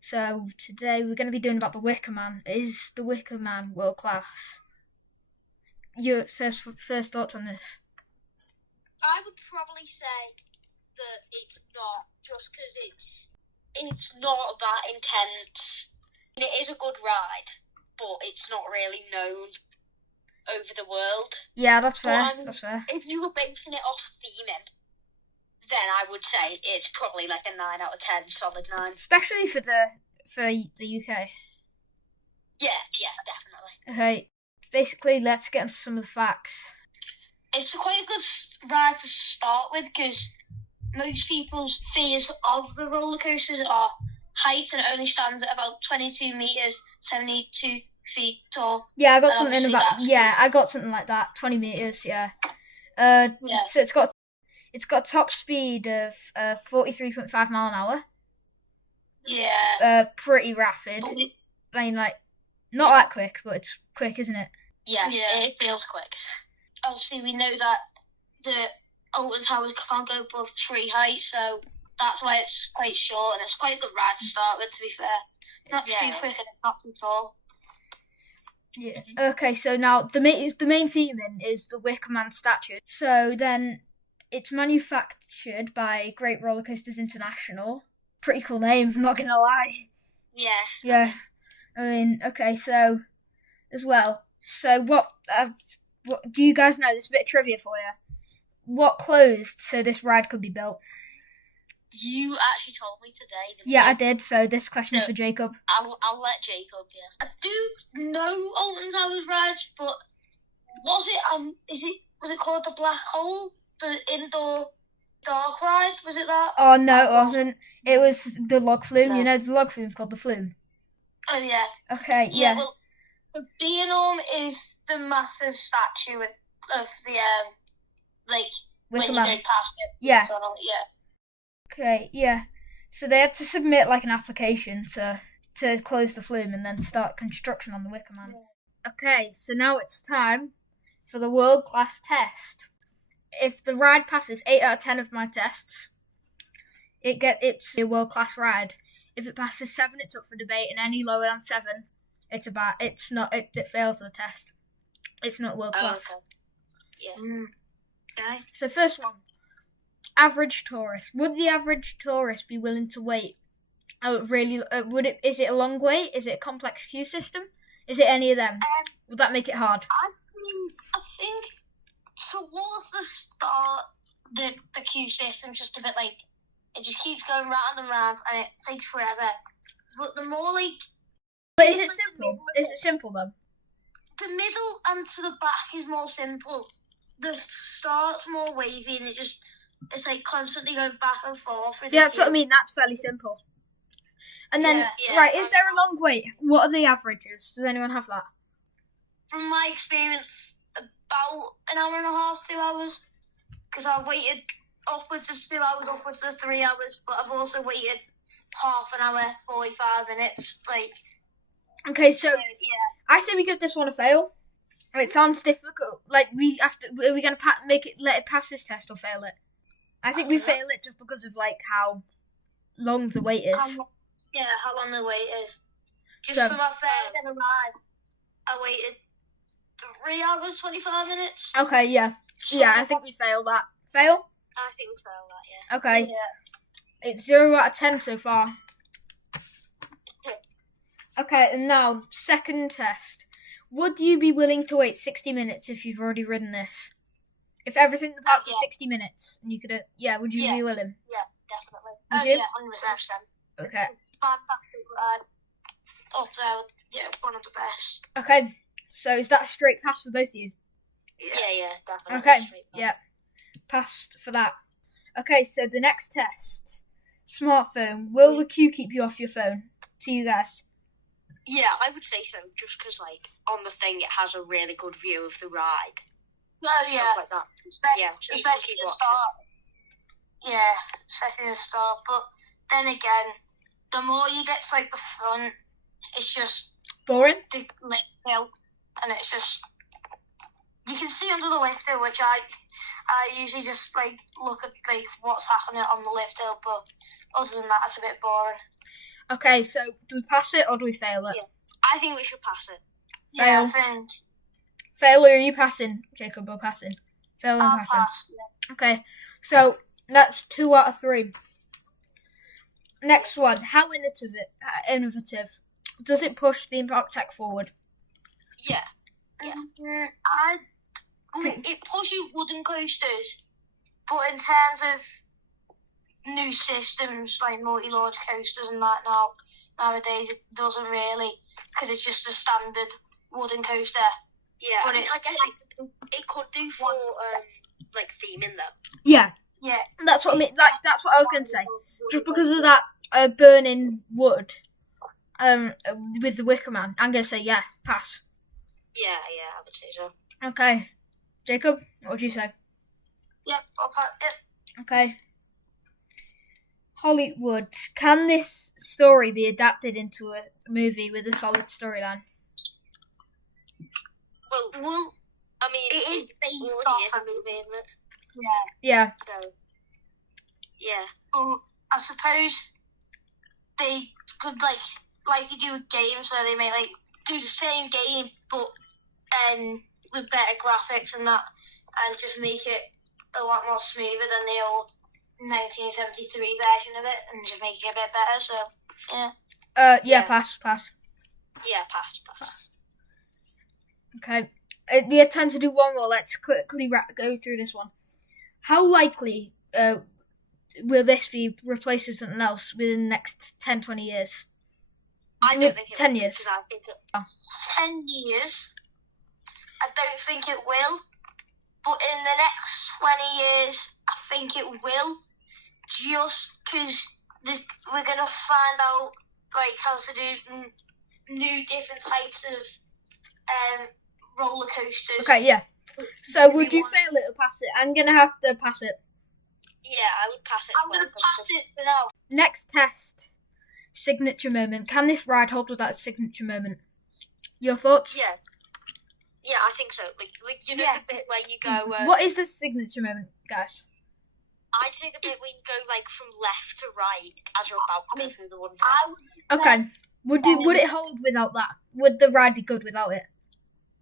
So today we're going to be doing about the Wicker Man. Is the Wicker Man world class? Your first thoughts on this? I would probably say that it's not, just because it's not that intense. It is a good ride, but it's not really known over the world. Yeah, that's fair. But, that's fair. If you were basing it off theming, then I would say it's probably like a 9 out of 10, solid 9. Especially for the UK. Yeah, definitely. Okay, basically, let's get into some of the facts. It's quite a good ride to start with, because most people's fears of the roller coasters are height, and it only stands at about 22 metres, 72 feet tall. Yeah, I got something about. Yeah, I got something like that. 20 meters. Yeah. So it's got top speed of 43.5 mile an hour. Yeah. Pretty rapid. I mean, like, not that quick, but it's quick, isn't it? Yeah. It feels quick. Obviously, we know that the Alton Towers can't go above tree height, so that's why it's quite short, and it's quite a good ride to start with, to be fair. Not too quick and not too tall. Yeah. Okay, so now the main theming is the Wicker Man statue. So then it's manufactured by Great Roller Coasters International. Pretty cool name, I'm not gonna lie. Yeah. Yeah. I mean, okay, so as well. So what do you guys know? This is a bit of trivia for you. What closed so this ride could be built? You actually told me today. Yeah, I did. So this question is for Jacob. I'll let Jacob. Yeah. I do know Alton Towers rides, but was it was it called the Black Hole, the indoor dark ride? Was it that? Oh no, it wasn't. It was the log flume. No. You know the log flume called the flume. Oh yeah. Okay. Yeah. Well, the B&M is the massive statue of the like Wicker when Man. you go past it. Yeah. Yeah. Okay, yeah. So they had to submit like an application to close the flume and then start construction on the Wicker Man. Yeah. Okay, so now it's time for the world class test. If the ride passes 8 out of 10 of my tests, it's a world class ride. If it passes 7, it's up for debate, and any lower than 7, it fails the test. It's not world class. Okay. Yeah. Okay. So first one. Average tourist. Would the average tourist be willing to wait? Is it a long wait? Is it a complex queue system? Is it any of them? Would that make it hard? I think towards the start, the queue system's just a bit like, it just keeps going round and round, and it takes forever. But the more like... But is it simple? Is it simple though? The middle and to the back is more simple. The start's more wavy, and it's like constantly going back and forth. Yeah, that's what I mean. That's fairly simple. And then, right, is there a long wait? What are the averages? Does anyone have that? From my experience, about an hour and a half, 2 hours. Because I've waited upwards of 2 hours, upwards of 3 hours, but I've also waited half an hour, 45 minutes. Okay, so I say we give this one a fail. It sounds difficult. Like are we gonna let it pass this test or fail it? I think we fail it just because of like how long the wait is. How long the wait is. Just for my first ever ride, I waited 3 hours, 25 minutes. Okay, yeah. Yeah, I think we fail that. Fail? I think we fail that, yeah. Okay. Yeah. It's 0 out of 10 so far. Okay, and now, second test. Would you be willing to wait 60 minutes if you've already ridden this? If everything about 60 minutes, and you could, would you be willing? Yeah, definitely. Would you? Yeah, 100%. Okay. Fantastic ride. Up there, one of the best. Okay, so is that a straight pass for both of you? Yeah, definitely. Okay, yeah, passed for that. Okay, so the next test, smartphone. Will the queue keep you off your phone? To you guys. Yeah, I would say so, just because, like, on the thing it has a really good view of the ride. Oh, yeah. Stuff like that. Especially the start. Yeah, especially the start. But then again, the more you get to, like, the front, it's just... boring? The lift hill, and it's just... You can see under the lift hill, which I usually just, like, look at, like, what's happening on the lift hill, but other than that, it's a bit boring. Okay, so do we pass it or do we fail it? Yeah. I think we should pass it. Fail. Yeah, I think. Fail, are you passing, Jacob, or passing? Fail and I'll passing. pass. Yeah. Okay, so that's 2 out of 3. Next one, how innovative does it push theme park tech forward? Yeah. Yeah. I mean, it pushes wooden coasters, but in terms of new systems like multi-launch coasters and that nowadays it doesn't really, because it's just a standard wooden coaster. Yeah, but I guess it could do for like theming though. Yeah. Yeah. That's what I mean. Like that's what I was going to say. Just because of that burning wood, with the Wicker Man, I'm going to say yeah, pass. Yeah, I would say so. Okay, Jacob, what would you say? Yep, I'll pass. Yep. Okay. Hollywood, can this story be adapted into a movie with a solid storyline? Well, I mean, it is based off a movie, isn't it? Yeah. So, yeah. Well, I suppose they could like they do with games where they may do the same game but with better graphics and that, and just make it a lot more smoother than the old 1973 version of it, and just make it a bit better. So yeah. Yeah. Pass. Yeah, pass. Okay. We have time to do one more. Let's quickly go through this one. How likely will this be replaced with something else within the next 10, 20 years? I don't think it 10 will, years. Because I think 10 years, I don't think it will. But in the next 20 years, I think it will. Just because we're going to find out how to do new different types of roller coasters. Okay, yeah. So would you fail it or pass it? I'm going to have to pass it. Yeah, I would pass it. I'm going to pass it for now. Next test. Signature moment. Can this ride hold with that signature moment? Your thoughts? Yeah. Yeah, I think so. Like the bit where you go... what is the signature moment, guys? I'd say the bit where you go from left to right as you're about to go through the wooden Okay. Would it hold without that? Would the ride be good without it?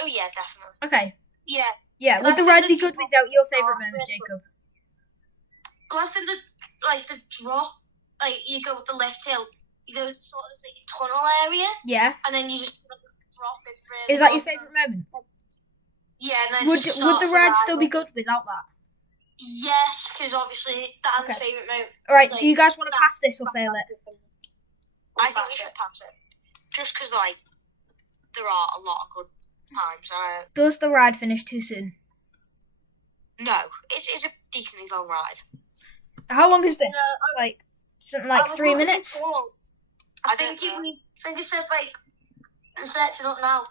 Oh yeah, definitely. Okay. Yeah. Yeah, would the ride be good without your favourite moment, Jacob? Well, I think the drop, you go with the left hill, you go to sort of a tunnel area. Yeah. And then you just drop it. Really is that your favourite moment? Yeah. And then would the ride still be good without that? Yes, because obviously that's my favourite moment. All right. Do you guys want to pass this or fail it? I think we should pass it. Just because there are a lot of good times. Does the ride finish too soon? No, it's a decently long ride. How long is this? Something like 3 minutes? I think it said I'm searching up now.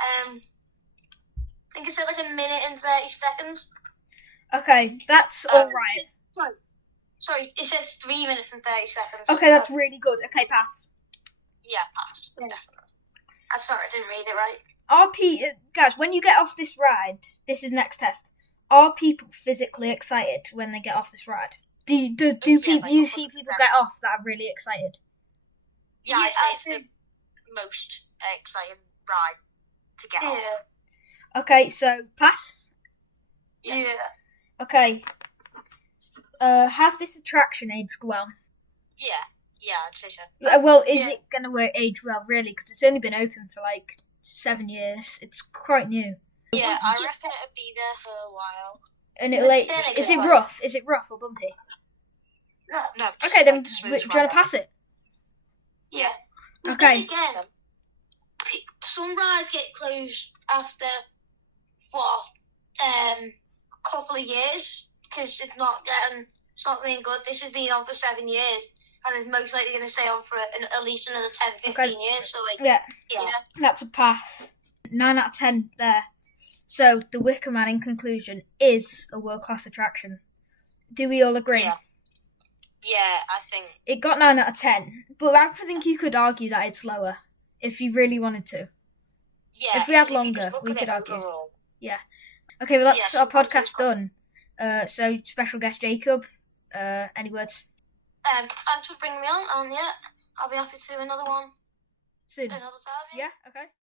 I think it said 1 minute and 30 seconds. Okay, that's alright. Sorry, it says 3 minutes and 30 seconds. Okay, that's really good. Okay, pass. Yeah, pass. Definitely. I'm sorry, I didn't read it right. Guys, when you get off this ride, this is next test. Are people physically excited when they get off this ride? Do you see people get off that are really excited? Yeah, I say it's the most exciting ride to get off. Okay, so pass? Yeah. Okay. Has this attraction aged well? Yeah, I'd say so. Well, is it going to age well, really? Because it's only been open for 7 years. It's quite new. Yeah, I reckon it'll be there for a while. And is it rough? Is it rough or bumpy? No. Okay, then do you want to pass it? Yeah. Okay. Again, some rides get closed after couple of years because it's not getting good. This has been on for 7 years, and it's most likely going to stay on for at least another 10, 15 years. So yeah, that's a pass. 9 out of 10 there. So the Wicker Man, in conclusion, is a world-class attraction. Do we all agree? Yeah, I think it got 9 out of 10, but I think you could argue that it's lower if you really wanted to. Yeah, if we had longer, we could argue. Overall. Yeah. Okay, well that's our podcast done. So special guest Jacob, any words? Thanks for bringing me on. I'll be happy to do another one Soon. another time. Yeah. Okay.